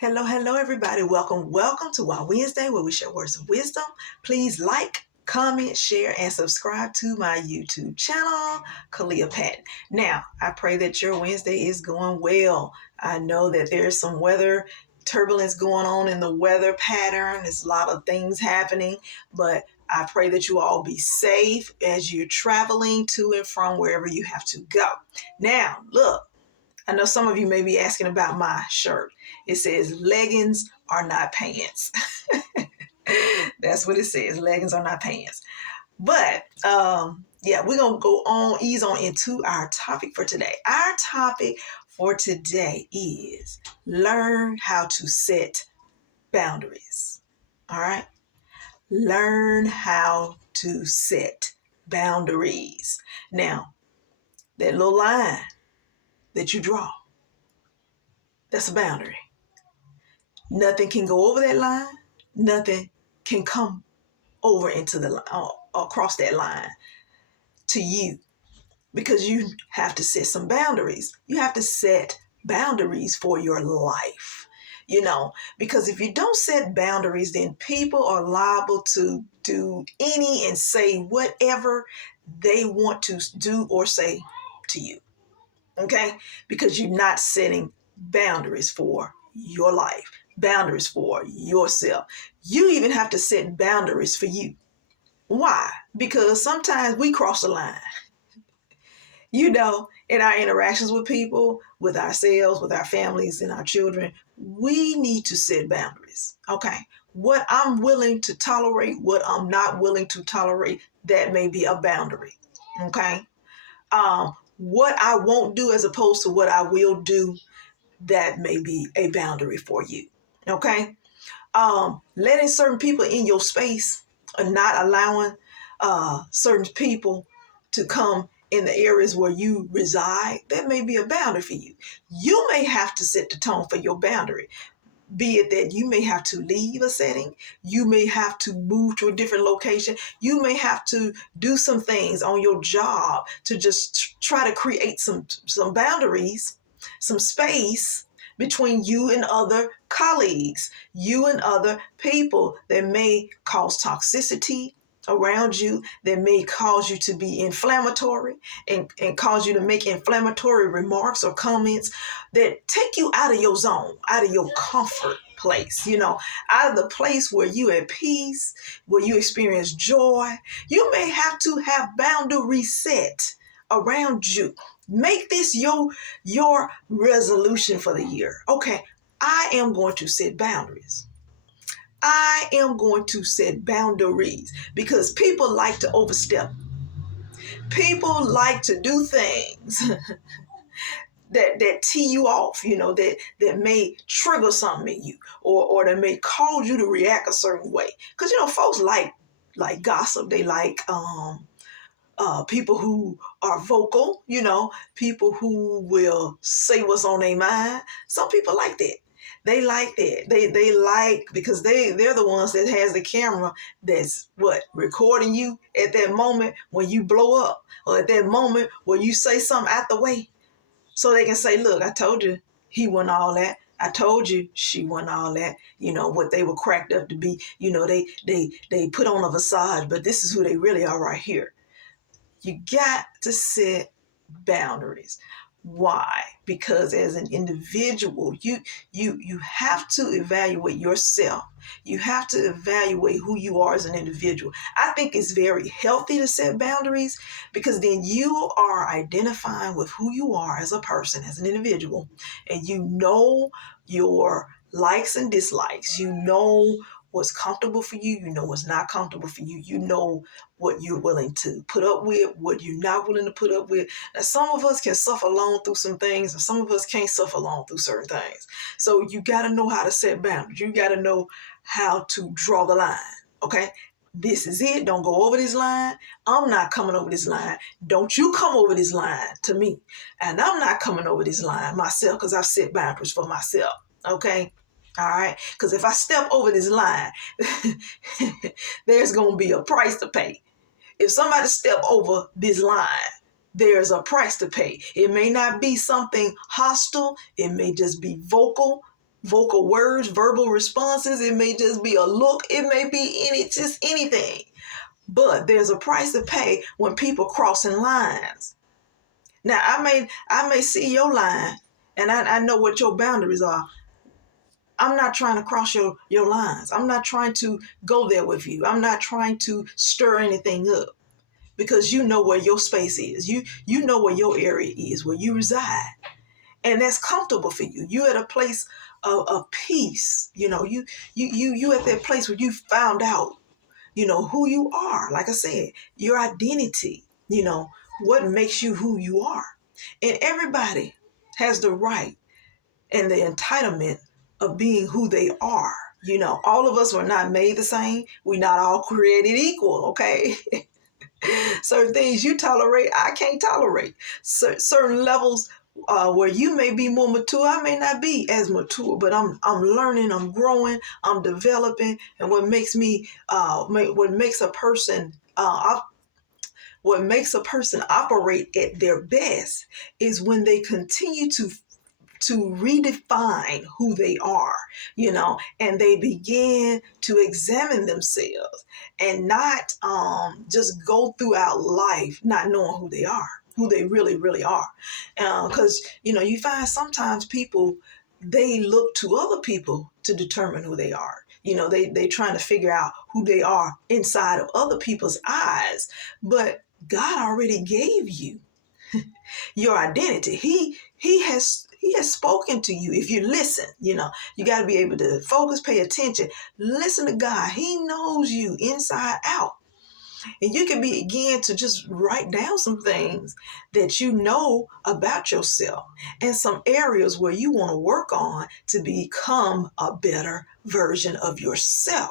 Hello, everybody. Welcome to Wow Wednesday, where we share words of wisdom. Please like, comment, share, and subscribe to my YouTube channel, Kalia Patton. Now, I pray that your Wednesday is going well. I know that there's some weather turbulence going on in the weather pattern. There's a lot of things happening, but I pray that you all be safe as you're traveling to and from wherever you have to go. Now, look. I know some of you may be asking about my shirt. It says leggings are not pants. That's what it says. Leggings are not pants. But yeah, we're going to ease on into our topic for today. Our topic for today is learn how to set boundaries. All right. Learn how to set boundaries. Now, that little line that you draw, that's a boundary. Nothing can go over that line. Nothing can come over into the across that line to you, because you have to set some boundaries. You have to set boundaries for your life. Because if you don't set boundaries, then people are liable to do any and say whatever they want to do or say to you. Okay? Because you're not setting boundaries for your life, boundaries for yourself. You even have to set boundaries for you. Why? Because sometimes we cross the line. In our interactions with people, with ourselves, with our families, and our children, we need to set boundaries. Okay? What I'm willing to tolerate, what I'm not willing to tolerate, that may be a boundary. Okay? What I won't do as opposed to what I will do, that may be a boundary for you. Okay? Letting certain people in your space or not allowing certain people to come in the areas where you reside, that may be a boundary for you. You may have to set the tone for your boundary. Be it that you may have to leave a setting, you may have to move to a different location, you may have to do some things on your job to just try to create some boundaries, some space between you and other colleagues, you and other people that may cause toxicity around you, that may cause you to be inflammatory and cause you to make inflammatory remarks or comments that take you out of your zone, out of your comfort place, out of the place where you at peace, where you experience joy. You may have to have boundaries set around you. Make this your resolution for the year. Okay, I am going to set boundaries. I am going to set boundaries because people like to overstep. People like to do things that tee you off, that may trigger something in you or that may cause you to react a certain way. Because, folks like gossip. They like people who are vocal, people who will say what's on their mind. Some people like that. They like that. They like, because they're the ones that has the camera that's recording you at that moment when you blow up, or at that moment where you say something out the way, so they can say, look, I told you he wasn't all that. I told you she wasn't all that. What they were cracked up to be. They put on a visage, but this is who they really are right here. You got to set boundaries. Why? Because as an individual, you have to evaluate yourself. You have to evaluate who you are as an individual. I think it's very healthy to set boundaries, because then you are identifying with who you are as a person, as an individual, and you know your likes and dislikes. You know what's comfortable for you. You know what's not comfortable for you. You know what you're willing to put up with, what you're not willing to put up with. Now, some of us can suffer along through some things, and some of us can't suffer along through certain things. So you got to know how to set boundaries. You got to know how to draw the line. Okay? This is it. Don't go over this line. I'm not coming over this line. Don't you come over this line to me. And I'm not coming over this line myself, because I've set boundaries for myself. Okay? All right? Because if I step over this line, there's going to be a price to pay. If somebody step over this line, there's a price to pay. It may not be something hostile. It may just be vocal, vocal words, verbal responses. It may just be a look. It may be just anything. But there's a price to pay when people crossing lines. Now, I may see your line, and I know what your boundaries are. I'm not trying to cross your lines. I'm not trying to go there with you. I'm not trying to stir anything up, because you know where your space is. You know where your area is, where you reside. And that's comfortable for you. You at a place of peace. You at that place where you found out, who you are. Like I said, your identity, what makes you who you are. And everybody has the right and the entitlement of being who they are. All of us were not made the same. We're not all created equal, okay? Certain things you tolerate, I can't tolerate. Certain levels where you may be more mature, I may not be as mature, but I'm learning, I'm growing, I'm developing. And what makes what makes a person operate at their best is when they continue to redefine who they are, and they begin to examine themselves and not just go throughout life not knowing who they are, who they really, really are. Because, you find sometimes people, they look to other people to determine who they are. They trying to figure out who they are inside of other people's eyes. But God already gave you your identity. He has spoken to you. If you listen, you got to be able to focus, pay attention, listen to God. He knows you inside out. And you can begin to just write down some things that you know about yourself and some areas where you want to work on to become a better version of yourself.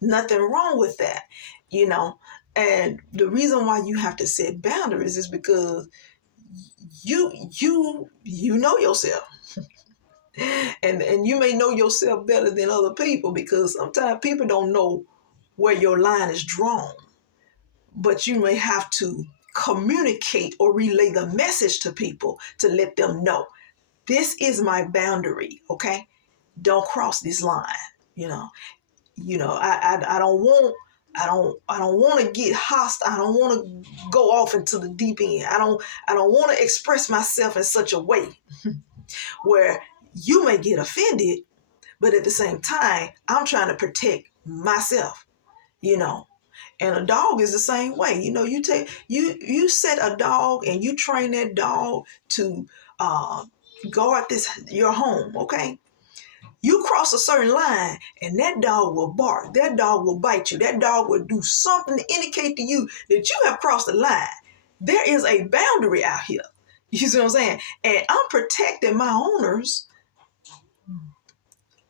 Nothing wrong with that, And the reason why you have to set boundaries is because you know yourself. And you may know yourself better than other people, because sometimes people don't know where your line is drawn. But you may have to communicate or relay the message to people to let them know, this is my boundary, okay? Don't cross this line. I don't want to get hostile. I don't want to go off into the deep end. I don't want to express myself in such a way where you may get offended, but at the same time, I'm trying to protect myself, And a dog is the same way. You set a dog and you train that dog to guard your home, okay? You cross a certain line and that dog will bark. That dog will bite you. That dog will do something to indicate to you that you have crossed the line. There is a boundary out here. You see what I'm saying? And I'm protecting my owner's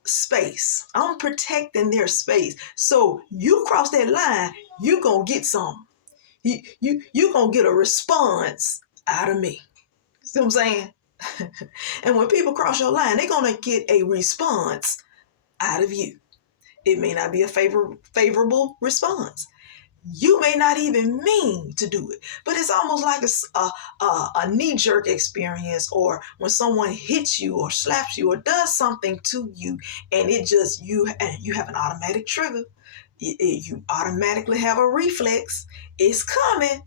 space. I'm protecting their space. So you cross that line, you're going to get some. You're going to get a response out of me. See what I'm saying? And when people cross your line, they're going to get a response out of you. It may not be a favorable response. You may not even mean to do it, but it's almost like a knee-jerk experience, or when someone hits you or slaps you or does something to you, and you have an automatic trigger. You automatically have a reflex. It's coming.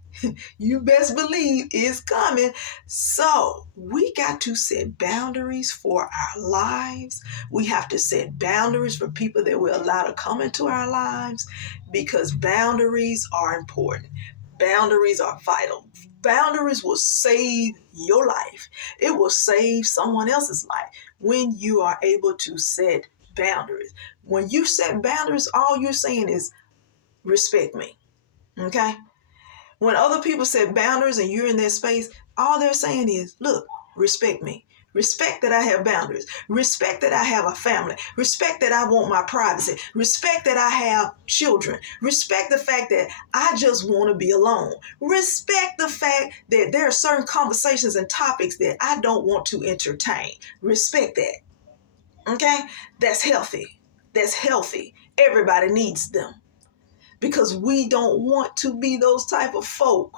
You best believe it's coming. So we got to set boundaries for our lives. We have to set boundaries for people that we allow to come into our lives, because boundaries are important. Boundaries are vital. Boundaries will save your life. It will save someone else's life when you are able to set boundaries. When you set boundaries, all you're saying is respect me. Okay? When other people set boundaries and you're in their space, all they're saying is, look, respect me. Respect that I have boundaries. Respect that I have a family. Respect that I want my privacy. Respect that I have children. Respect the fact that I just want to be alone. Respect the fact that there are certain conversations and topics that I don't want to entertain. Respect that. Okay? That's healthy. That's healthy. Everybody needs them, because we don't want to be those type of folk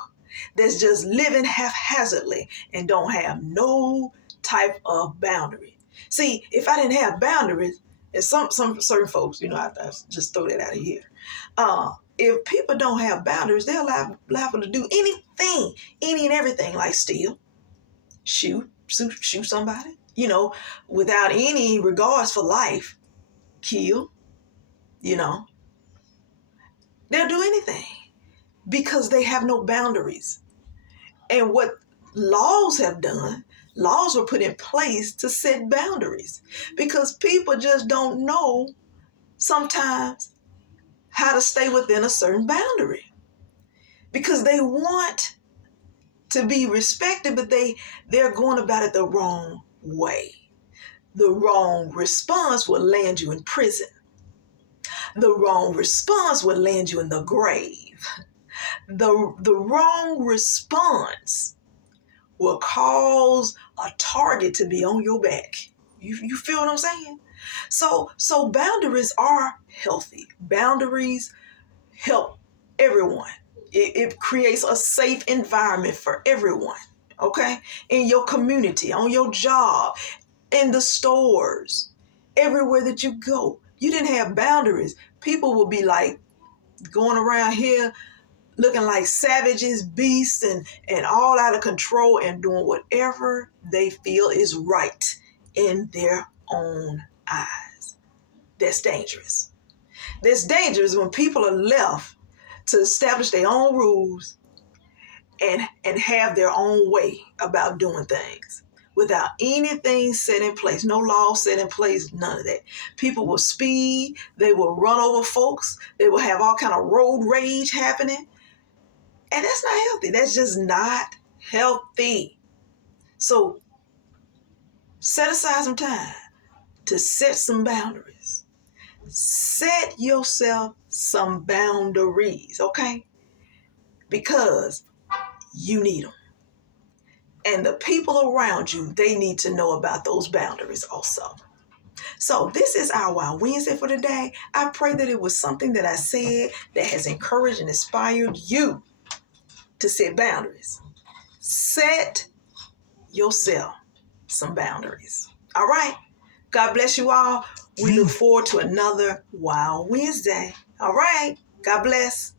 that's just living haphazardly and don't have no type of boundary. See, if I didn't have boundaries, and some certain folks, I just throw that out of here. If people don't have boundaries, they're liable to do anything, any and everything, like steal, shoot somebody, without any regards for life, kill, you know. They'll do anything because they have no boundaries. And what laws have done, laws were put in place to set boundaries because people just don't know sometimes how to stay within a certain boundary because they want to be respected, but they're going about it the wrong way. The wrong response will land you in prison. The wrong response will land you in the grave. The wrong response will cause a target to be on your back. You feel what I'm saying? So boundaries are healthy. Boundaries help everyone. It creates a safe environment for everyone, okay? In your community, on your job, in the stores, everywhere that you go. You didn't have boundaries. People will be like going around here looking like savages, beasts, and all out of control and doing whatever they feel is right in their own eyes. That's dangerous. That's dangerous when people are left to establish their own rules and have their own way about doing things without anything set in place, no law set in place, none of that. People will speed, they will run over folks, they will have all kind of road rage happening. And that's not healthy. That's just not healthy. So set aside some time to set some boundaries. Set yourself some boundaries, okay? Because you need them. And the people around you, they need to know about those boundaries also. So this is our Wow Wednesday for today. I pray that it was something that I said that has encouraged and inspired you to set boundaries. Set yourself some boundaries. All right. God bless you all. We look forward to another Wow Wednesday. All right. God bless.